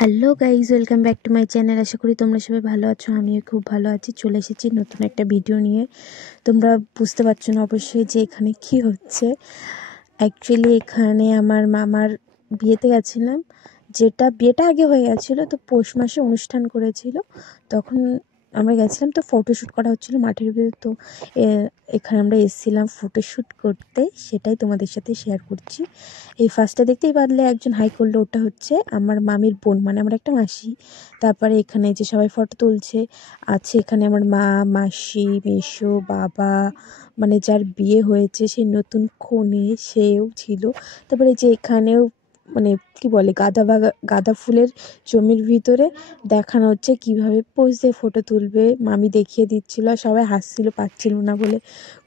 Hello guys, welcome back to my channel. আশা করি তোমরা সবাই ভালো আছো। আমিও খুব ভালো আছি। চলে এসেছি নতুন একটা ভিডিও নিয়ে। তোমরা বুঝতে পারছো না অবশ্যই যে এখানে কি হচ্ছে। অ্যাকচুয়ালি এখানে আমার মামার বিয়েতে গেছিলাম, বিয়েটা আগে হয়ে গেছিলো, তো পৌষ মাসে অনুষ্ঠান করেছিল, তখন আমরা গেছিলাম। তো ফটোশ্যুট করা হচ্ছিলো মাঠের ভিতরে। তো এখানে আমরা এসেছিলাম ফটোশ্যুট করতে, সেটাই তোমাদের সাথে শেয়ার করছি। এই ফার্স্টে দেখতেই পারলে একজন হাই করলো, ওটা হচ্ছে আমার মামির বোন, মানে আমার একটা মাসি। তারপরে এখানে যে সবাই ফটো তুলছে আছে, এখানে আমার মা, মাসি, মেসো, বাবা, মানে যার বিয়ে হয়েছে সেই নতুন কনে সেও ছিল। তারপরে যে এখানেও মানে কি বলে গাঁদা ফুলের জমির ভিতরে দেখানো হচ্ছে কিভাবে পোজ দিয়ে ফটো তুলবে। মামি দেখিয়ে দিচ্ছিল, সবাই হাসছিল পাচ্ছিল না বলে।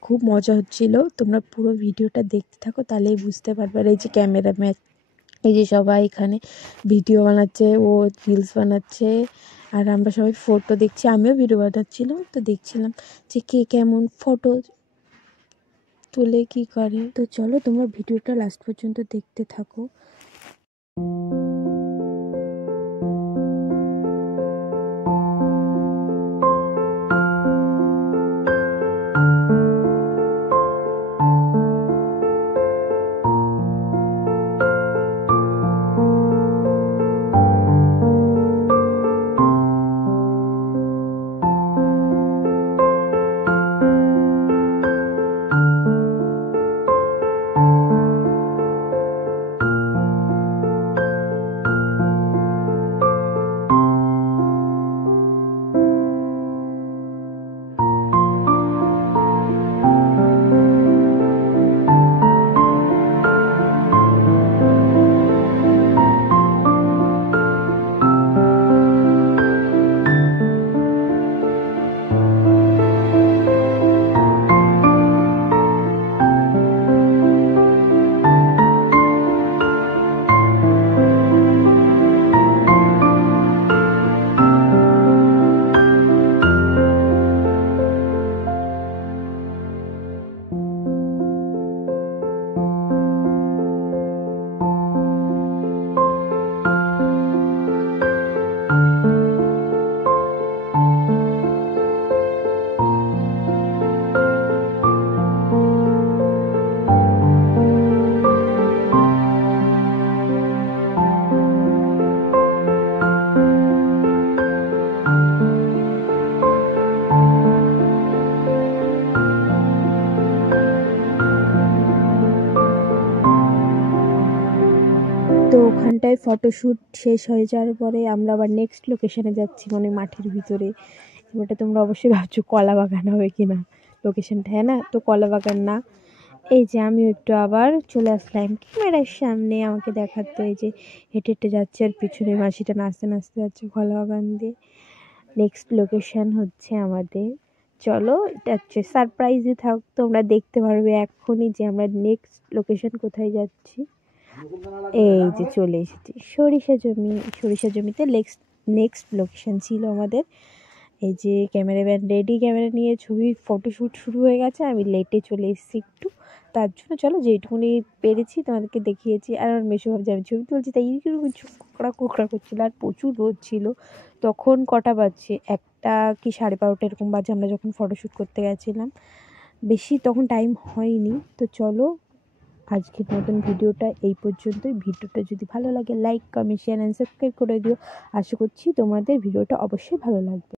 খুব মজা হচ্ছিল। তোমরা পুরো ভিডিওটা দেখতে থাকো, তাহলেই বুঝতে পারবে। আর এই যে ক্যামেরাম্যান, এই যে সবাই এখানে ভিডিও বানাচ্ছে, ও রিলস বানাচ্ছে, আর আমরা সবাই ফটো দেখছি। আমিও ভিডিও বানাচ্ছিলাম, তো দেখছিলাম যে কে কেমন ফটো তুলে কি করে। তো চলো তোমরা ভিডিওটা লাস্ট পর্যন্ত দেখতে থাকো। তো ওখানটায় ফটোশ্যুট শেষ হয়ে যাওয়ার পরে আমরা আবার নেক্সট লোকেশানে যাচ্ছি, মানে মাঠের ভিতরে। এবারটা তোমরা অবশ্যই ভাবছো কলা বাগান হবে কি না লোকেশানটা, হ্যাঁ না? তো কলা বাগান না। এই যে আমিও একটু আবার চলে আসলাম ক্যামেরার সামনে আমাকে দেখাতে। এই যে হেঁটে হেঁটে যাচ্ছে, আর পিছনে মাসিটা নাচতে নাচতে যাচ্ছে কলা বাগান দিয়ে। নেক্সট লোকেশান হচ্ছে আমাদের, চলো এটা হচ্ছে সারপ্রাইজে থাক, তোমরা দেখতে পারবে এখনই যে আমরা নেক্সট লোকেশান কোথায় যাচ্ছি। এই যে চলে এসেছি সরিষা জমিতে। নেক্সট লোকেশন ছিল আমাদের। এই যে ক্যামেরাম্যান রেডি, ক্যামেরা নিয়ে ফটোশ্যুট শুরু হয়ে গেছে। আমি লেটে চলে এসেছি একটু, তার জন্য চলো যেটুকুনি পেরেছি তোমাদেরকে দেখিয়েছি। আর আমার মেসো ভাবছে আমি ছবি তুলছি, তাই কোঁকড়া করছিল। আর প্রচুর রোদ ছিল। তখন কটা বাজছে, 1টা কি 12:30 এরকম বাজে আমরা যখন ফটোশ্যুট করতে গেছিলাম। বেশি তখন টাইম হয়নি। তো চলো আজকের মতন ভিডিওটা এই পর্যন্তই। ভিডিওটা যদি ভালো লাগে like, comment, share and subscribe করে দিও। আশা করছি তোমাদের ভিডিওটা অবশ্যই ভালো লাগবে।